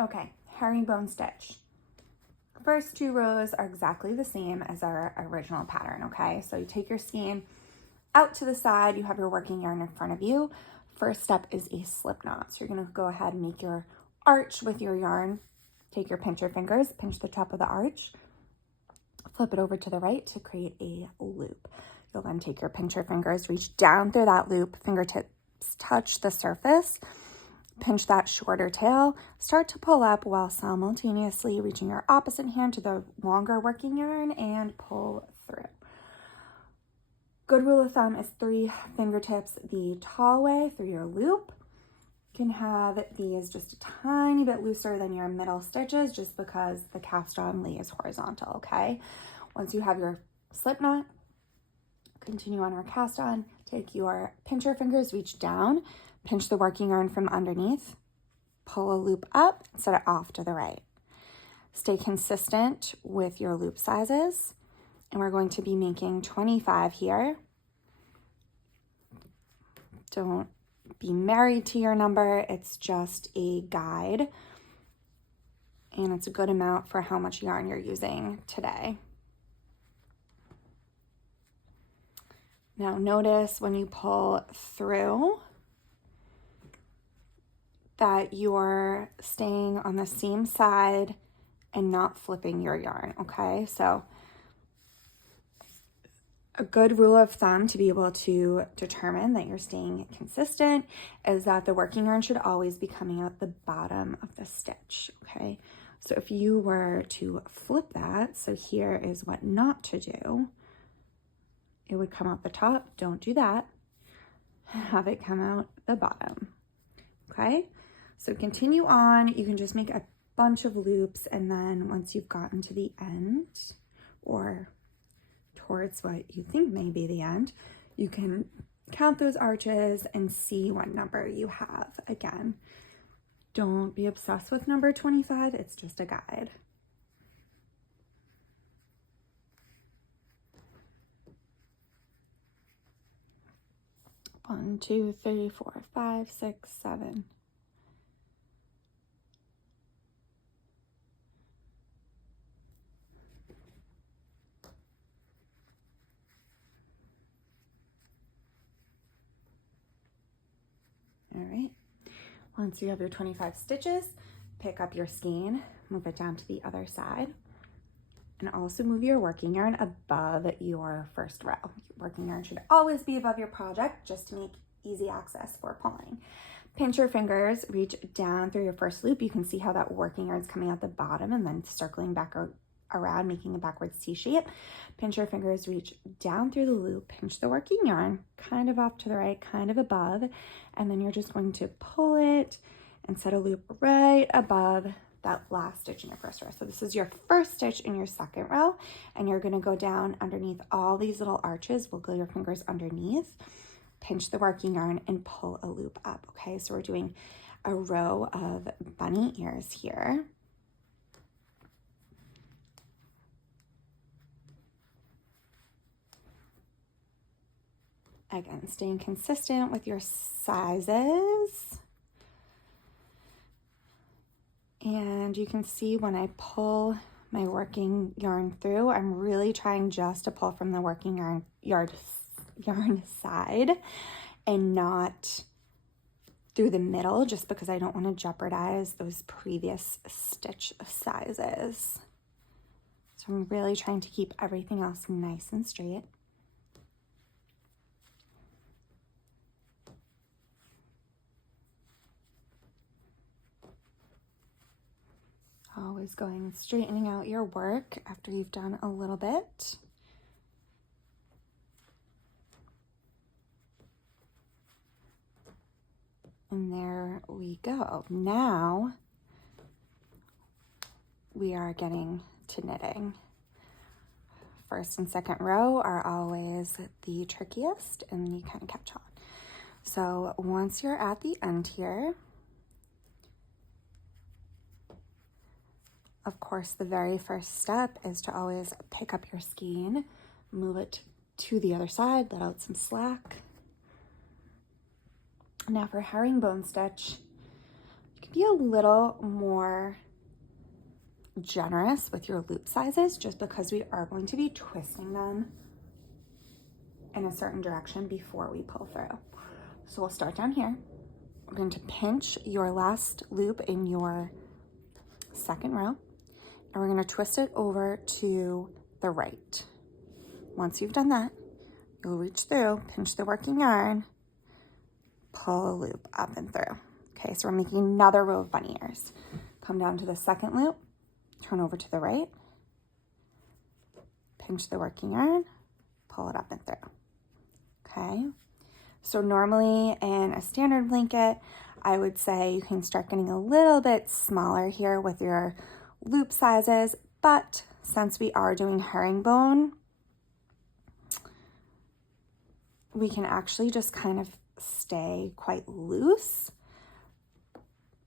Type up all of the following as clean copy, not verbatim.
Okay, herringbone stitch. First 2 rows are exactly the same as our original pattern, okay? So you take your skein out to the side, you have your working yarn in front of you. First step is a slip knot. So you're gonna go ahead and make your arch with your yarn. Take your pincher fingers, pinch the top of the arch, flip it over to the right to create a loop. You'll then take your pincher fingers, reach down through that loop, fingertips touch the surface, pinch that shorter tail, start to pull up while simultaneously reaching your opposite hand to the longer working yarn and pull through. Good rule of thumb is 3 fingertips the tall way through your loop. You can have these just a tiny bit looser than your middle stitches just because the cast on lays horizontal, okay? Once you have your slip knot, continue on our cast on, take your pincher fingers, reach down, pinch the working yarn from underneath, pull a loop up, set it off to the right. Stay consistent with your loop sizes, and we're going to be making 25 here. Don't be married to your number, it's just a guide, and it's a good amount for how much yarn you're using today. Now notice when you pull through that you're staying on the same side and not flipping your yarn, okay? So a good rule of thumb to be able to determine that you're staying consistent is that the working yarn should always be coming out the bottom of the stitch, okay? So if you were to flip that, so here is what not to do. It would come out the top, don't do that. Have it come out the bottom, okay? So continue on, you can just make a bunch of loops, and then once you've gotten to the end, or towards what you think may be the end, you can count those arches and see what number you have. Again, don't be obsessed with number 25, it's just a guide. One, two, three, 4, 5, 6, 7. All right, once you have your 25 stitches, pick up your skein, move it down to the other side, and also move your working yarn above your first row. Working yarn should always be above your project just to make easy access for pulling. Pinch your fingers, reach down through your first loop. You can see how that working yarn is coming out the bottom and then circling back around, making a backwards T shape. Pinch your fingers, reach down through the loop, pinch the working yarn, kind of off to the right, kind of above, and then you're just going to pull it and set a loop right above that last stitch in your first row. So this is your first stitch in your second row, and you're gonna go down underneath all these little arches, wiggle your fingers underneath, pinch the working yarn, and pull a loop up, okay? So we're doing a row of bunny ears here. Again, staying consistent with your sizes. And you can see when I pull my working yarn through, I'm really trying just to pull from the working yarn side and not through the middle, just because I don't want to jeopardize those previous stitch sizes. So I'm really trying to keep everything else nice and straight. Always going and straightening out your work after you've done a little bit. And there we go. Now we are getting to knitting. First and second row are always the trickiest, and you kind of catch on. So once you're at the end here, of course, the very first step is to always pick up your skein, move it to the other side, let out some slack. Now for herringbone stitch, you be a little more generous with your loop sizes just because we are going to be twisting them in a certain direction before we pull through. So we'll start down here. We're going to pinch your last loop in your second row, and we're going to twist it over to the right. Once you've done that, you'll reach through, pinch the working yarn, pull a loop up and through. Okay, so we're making another row of bunny ears. Come down to the second loop, turn over to the right, pinch the working yarn, pull it up and through. Okay, so normally in a standard blanket, I would say you can start getting a little bit smaller here with your loop sizes, but since we are doing herringbone, we can actually just kind of stay quite loose.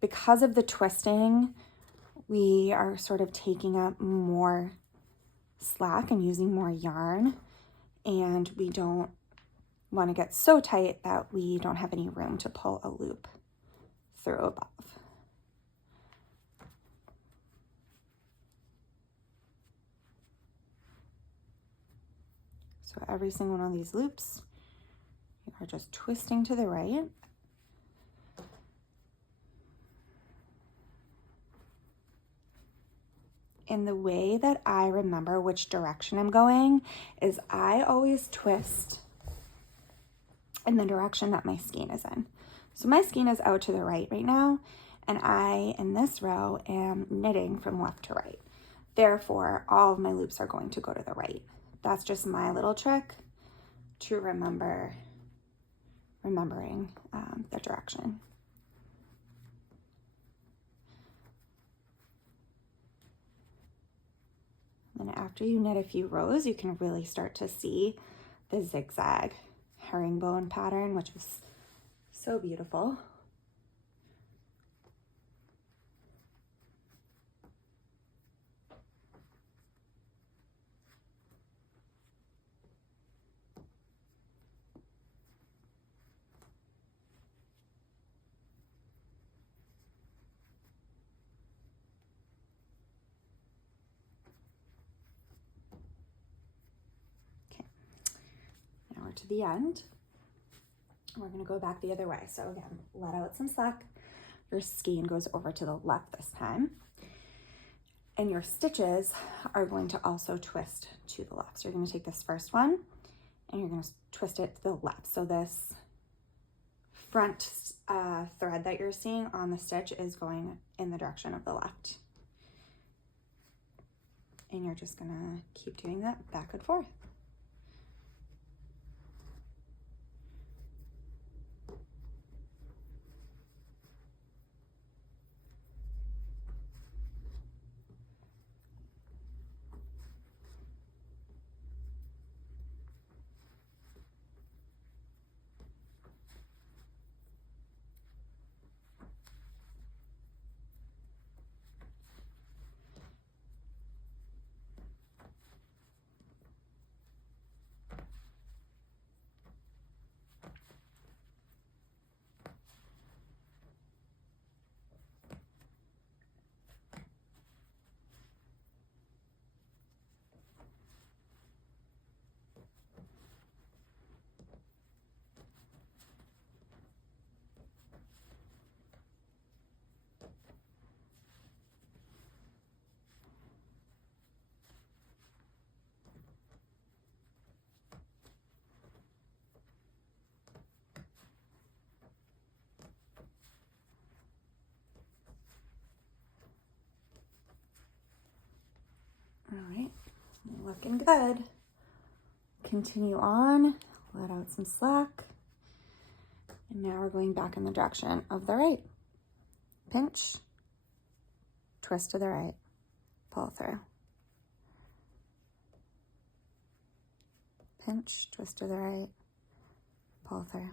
Because of the twisting, we are sort of taking up more slack and using more yarn, and we don't want to get so tight that we don't have any room to pull a loop through above. So every single one of these loops, you are just twisting to the right. And the way that I remember which direction I'm going is I always twist in the direction that my skein is in. So my skein is out to the right now, and I, in this row, am knitting from left to right. Therefore, all of my loops are going to go to the right. That's just my little trick to remembering the direction. And after you knit a few rows, you can really start to see the zigzag herringbone pattern, which is so beautiful. Now we're to the end. We're going to go back the other way. So again, let out some slack. Your skein goes over to the left this time. And your stitches are going to also twist to the left. So you're going to take this first one and you're going to twist it to the left. So this front thread that you're seeing on the stitch is going in the direction of the left. And you're just going to keep doing that back and forth. All right, looking good. Continue on, let out some slack. And now we're going back in the direction of the right. Pinch, twist to the right, pull through. Pinch, twist to the right, pull through.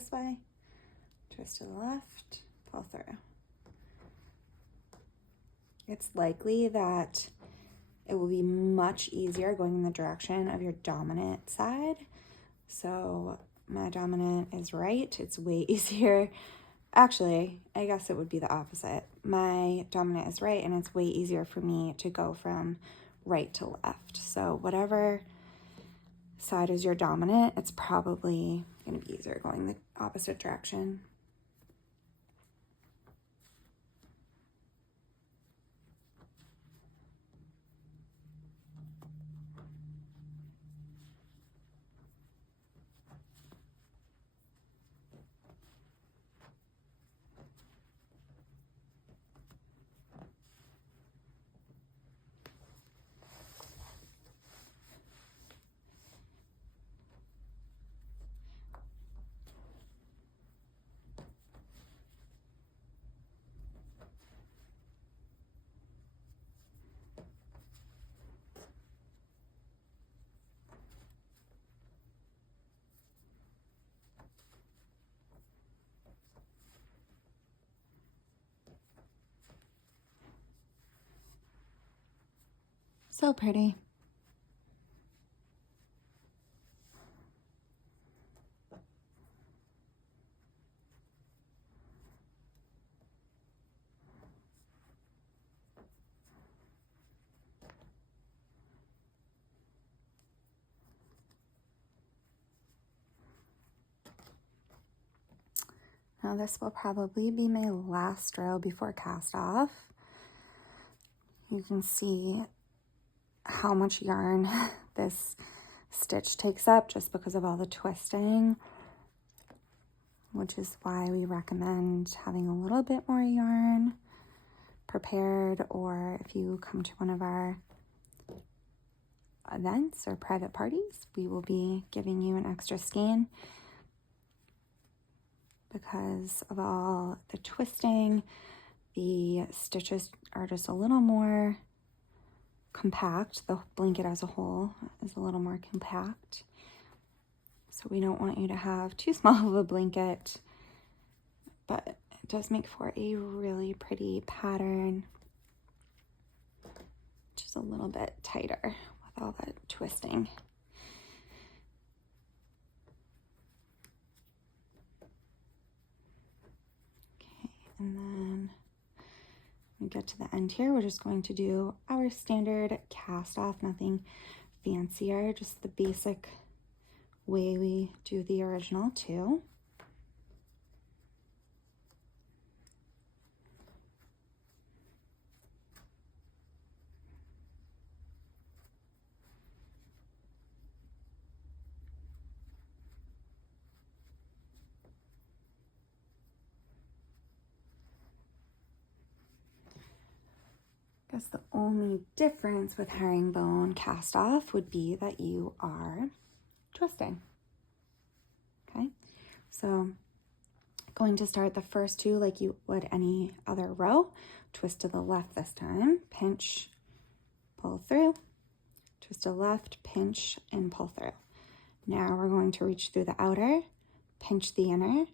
this way, twist to the left, pull through. It's likely that it will be much easier going in the direction of your dominant side. So my dominant is right. It's way easier. Actually, I guess it would be the opposite. My dominant is right, and it's way easier for me to go from right to left. So whatever side is your dominant, it's probably going to be easier going the opposite direction. So pretty. Now this will probably be my last row before cast off. You can see how much yarn this stitch takes up just because of all the twisting, which is why we recommend having a little bit more yarn prepared, or if you come to one of our events or private parties, we will be giving you an extra skein because of all the twisting. The stitches are just a little more compact. The blanket as a whole is a little more compact. So we don't want you to have too small of a blanket, but it does make for a really pretty pattern, just a little bit tighter with all that twisting. Okay, and then we get to the end here, we're just going to do our standard cast off, nothing fancier, just the basic way we do the original too. I guess the only difference with herringbone cast off would be that you are twisting. Okay, so going to start the first two like you would any other row. Twist to the left this time, pinch, pull through, twist to the left, pinch, and pull through. Now we're going to reach through the outer, pinch the inner,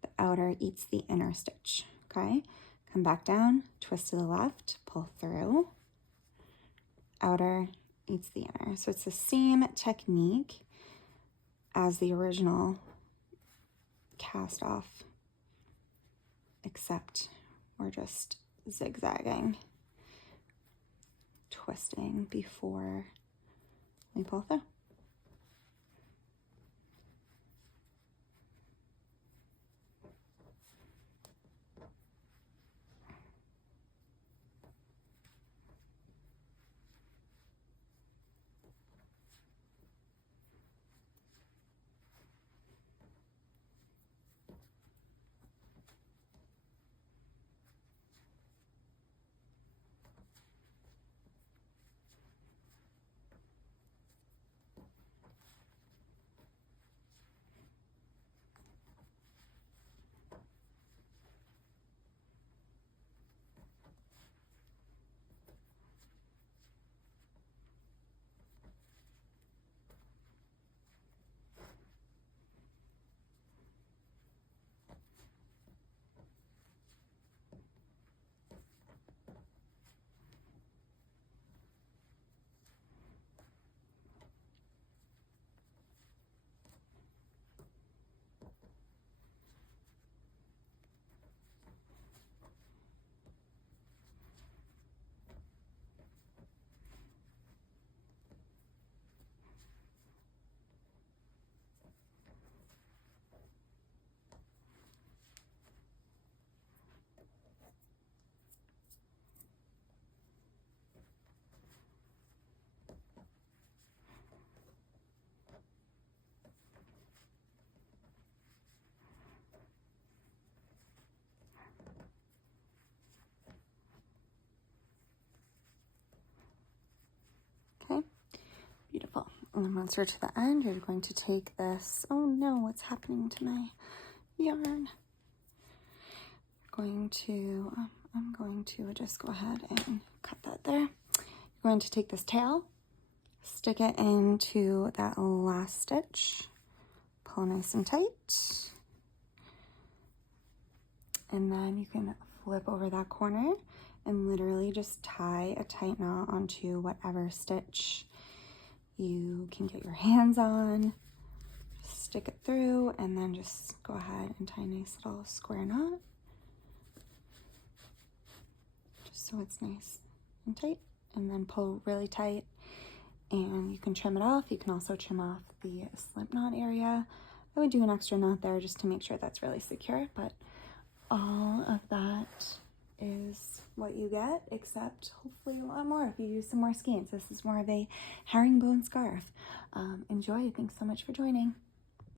the outer eats the inner stitch, okay? Come back down, twist to the left, pull through, outer eats the inner. So it's the same technique as the original cast off, except we're just zigzagging, twisting before we pull through. And then once you're to the end, you're going to take this, oh no, what's happening to my yarn? I'm going to just go ahead and cut that there. You're going to take this tail, stick it into that last stitch, pull nice and tight, and then you can flip over that corner and literally just tie a tight knot onto whatever stitch you can get your hands on. Just stick it through and then just go ahead and tie a nice little square knot, just so it's nice and tight, and then pull really tight. And you can trim it off. You can also trim off the slip knot area. I would do an extra knot there just to make sure that's really secure, but all of that is what you get, except hopefully a lot more if you use some more skeins. This is more of a herringbone scarf. Enjoy. Thanks so much for joining.